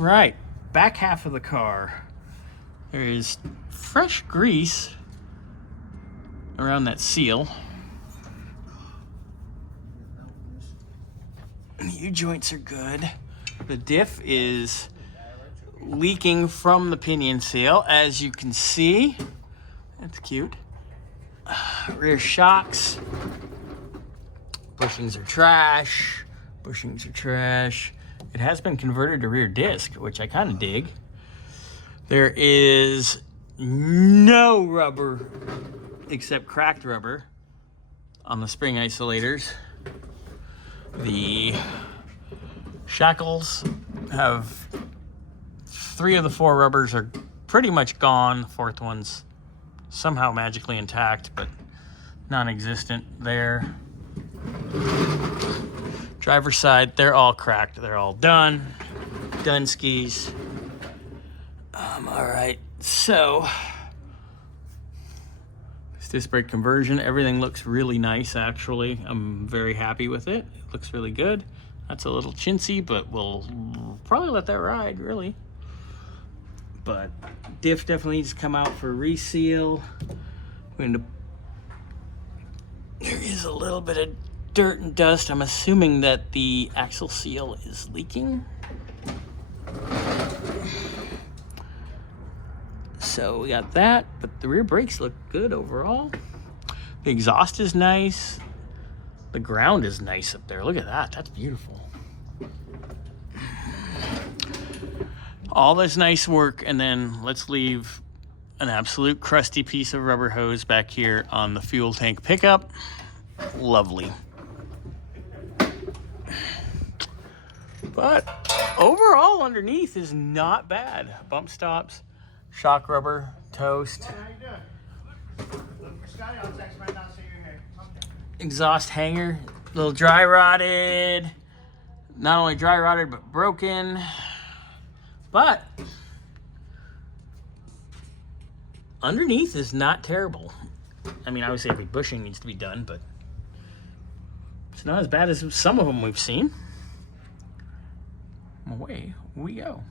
Right, back half of the car. There is fresh grease around that seal. The U-joints are good. The diff is leaking from the pinion seal, as you can see. That's cute. Rear shocks. Bushings are trash. Bushings are trash. It has been converted to rear disc, which I kind of dig. There is no rubber except cracked rubber on the spring isolators. The shackles have 3 of the 4 rubbers are pretty much gone. The 4th one's somehow magically intact, but non-existent there. Driver's side, they're all cracked. They're all done. Done skis. All right, so this disc brake conversion, everything looks really nice, actually. I'm very happy with it. It looks really good. That's a little chintzy, but we'll probably let that ride, really. But diff definitely needs to come out for reseal. There is a little bit of dirt and dust. I'm assuming that the axle seal is leaking. So we got that, but the rear brakes look good overall. The exhaust is nice. The ground is nice up there. Look at that, that's beautiful. All this nice work, and then let's leave an absolute crusty piece of rubber hose back here on the fuel tank pickup. Lovely. But overall underneath is not bad. Bump stops, shock rubber, toast. How you doing? Scotty, I'll text right now so you're here. Okay. Exhaust hanger, a little dry rotted. Not only dry rotted, but broken. But underneath is not terrible. I mean, obviously every bushing needs to be done, but it's not as bad as some of them we've seen. Away we go.